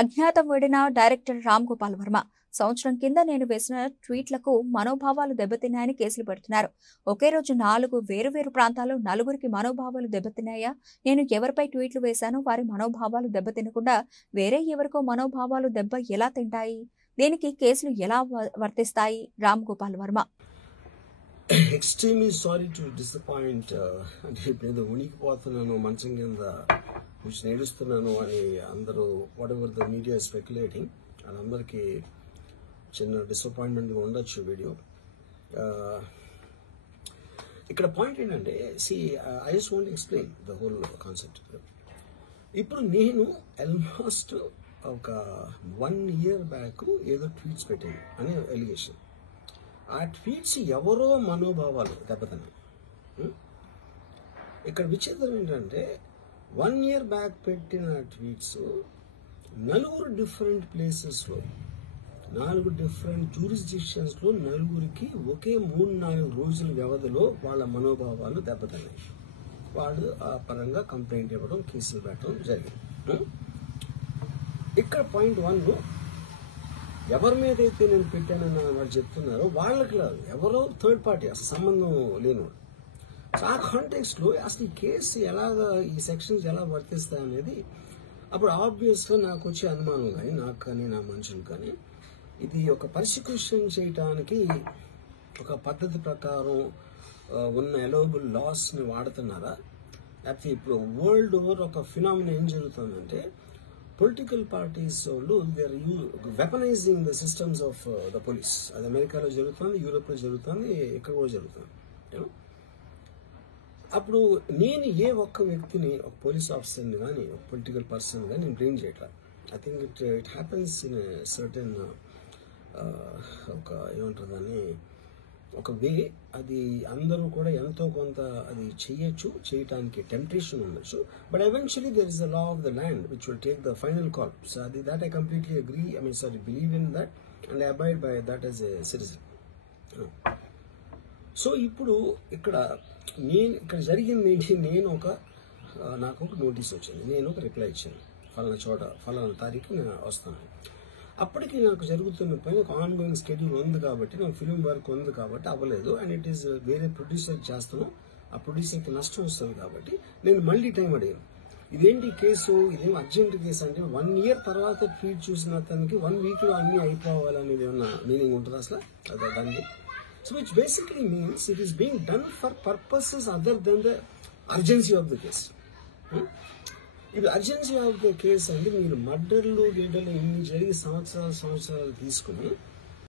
అజ్ఞాతం వీడిన డైరెక్టర్ రామ్ గోపాల్ వర్మ సంవత్సరం కింద నేను వేసిన ట్వీట్లకు మనోభావాలు దెబ్బతిన్నాయని కేసులు పెడుతున్నారు. ఒకే రోజు 4 వేరువేరు ప్రాంతాల్లో నలుగురికి మనోభావాలు దెబ్బతిన్నాయా? నేను ఎవరిపై ట్వీట్లు వేశానో వారి మనోభావాలు దెబ్బతినకుండా వేరే ఎవరికో మనోభావాలు దెబ్బ ఎలా తింటాయి? దీనికి కేసులు ఎలా వర్తిస్తాయి? Ram Gopal Varma extremely sorry to disappoint అంటే నేను ఉనికిపోతున్నాను మంచం కింద కూర్చొని ఏడుస్తున్నాను అని అందరూ వాటెవర్ ద మీడియా స్పెక్యులేటింగ్ అందరికీ చిన్న డిసప్పాయింట్మెంట్గా ఉండొచ్చు వీడియో. ఇక్కడ పాయింట్ ఏంటంటే I just want explain the whole concept. ఇప్పుడు నేను ఆల్మోస్ట్ ఒక 1 year బ్యాక్ ఏదో ట్వీట్స్ పెట్టాను అనే ఎలిగేషన్. ఆ ట్వీట్స్ ఎవరో మనోభావాలు దెబ్బతిన్నాయి. ఇక్కడ విచిత్రం ఏంటంటే 1 year బ్యాక్ పెట్టిన ట్వీట్స్ 4 డిఫరెంట్ ప్లేసెస్లో 4 డిఫరెంట్ జ్యూరిస్డిక్షన్స్లో నలుగురికి ఒకే 3-4 రోజుల వ్యవధిలో వాళ్ళ మనోభావాలు దెబ్బతిన్నాయి. వాళ్ళు ఆ పరంగా కంప్లైంట్ ఇవ్వడం, కేసులు పెట్టడం జరిగింది. ఇక్కడ పాయింట్ 1 ఎవరి మీద అయితే నేను పెట్టానని వాళ్ళు చెప్తున్నారో వాళ్ళకి లేదు, ఎవరో థర్డ్ పార్టీ, అసలు సంబంధం లేనివాడు. ఆ కాంటెక్స్ట్లో అసలు ఈ కేసు ఎలాగా, ఈ సెక్షన్స్ ఎలా వర్తిస్తాయి అనేది అప్పుడు ఆబ్వియస్గా నాకు వచ్చే అనుమానం కానీ, నాకు కానీ నా మనుషులు కానీ, ఇది ఒక పర్సిక్యూషన్ చేయడానికి ఒక పద్ధతి ప్రకారం ఉన్న ఎలోబుల్ లాస్ని వాడుతున్నారా, లేకపోతే ఇప్పుడు వరల్డ్ ఓవర్ ఒక ఫినామినా ఏం జరుగుతుందంటే పొలిటికల్ పార్టీస్ వాళ్ళు they are weaponising the systems of the police. అది అమెరికాలో జరుగుతుంది, యూరోప్లో జరుగుతుంది, ఇక్కడ కూడా జరుగుతుంది. అప్పుడు నేను ఏ ఒక్క వ్యక్తిని, ఒక పోలీస్ ఆఫీసర్ని కానీ, ఒక పొలిటికల్ పర్సన్ కానీ నేను బ్లేమ్ చేయట్లా. I think it happens in certain ఒక ఏమంటారు దాన్ని, ఒక వే. అది అందరూ కూడా ఎంతో కొంత అది చేయటానికి టెంప్టేషన్ ఉండొచ్చు. But eventually there is the law of the land which will take the final call. So అది that I completely agree, believe in that and I abide by that as a citizen. So ఇప్పుడు ఇక్కడ జరిగింది ఏంటి, నాకు ఒక notice వచ్చింది, నేను ఒక రిప్లై ఇచ్చాను, ఫలానా చోట ఫలానా తారీఖు నేను వస్తాను. అప్పటికి నాకు జరుగుతున్న పని ఒక ఆన్గోయింగ్ స్కెడ్యూల్ ఉంది కాబట్టి, నాకు ఫిల్మ్ వర్క్ ఉంది కాబట్టి అవ్వలేదు. అండ్ ఇట్ ఈస్ వేరే ప్రొడ్యూసర్ చేస్తాను, ఆ ప్రొడ్యూసర్కి నష్టం వస్తుంది కాబట్టి నేను మళ్ళీ టైం అడిగాను. ఇదేంటి కేసు, ఇదేం అర్జెంట్ కేసు అంటే 1 year తర్వాత ట్వీట్ చూసిన అతనికి 1 weekలో అన్ని అయిపోవాలనేది ఏమన్నా మీనింగ్ ఉంటుంది అసలు దానికి? So which basically means it is being done for purposes other than the urgency of the case. ఇది అర్జెన్సీ ఆఫ్ ద కేసు అంటే మీరు మర్డర్లు గేటర్లు ఇన్ని జరిగి సంవత్సరాలు తీసుకుని